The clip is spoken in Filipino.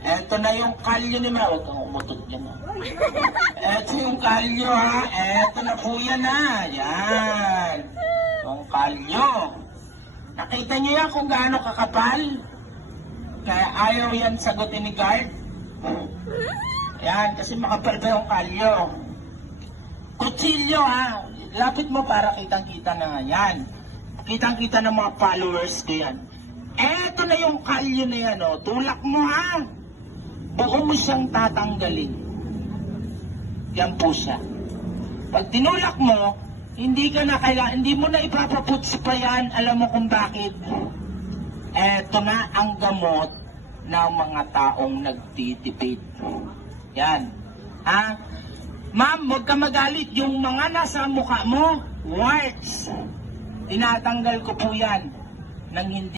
Eto na yung kalyo ni Ma. Huwag kang umutot dyan, ha. Eto yung kalyo, ha. Eto na po yan, ha. Yan. Yung kalyo. Nakita niyo yan kung gaano kakapal? Kaya ayaw yan sagutin ni guard. Yan, kasi makapal pa yung kalyo. Kutsilyo, ha. Lapit mo para kitang-kita na nga yan. Kitang-kita ng mga followers ko yan. Eto na yung kalyo na yan, oh. Tulak mo, ha. Buo mo siyang tatanggalin. Yan po siya. Pag tinulak mo, hindi mo na ipapaputs pa yan. Alam mo kung bakit? Eto na ang gamot ng mga taong nagtitipid. Yan. Ha? Ma'am, huwag ka magalit. Yung mga nasa mukha mo, warts. Tinatanggal ko po yan ng hindi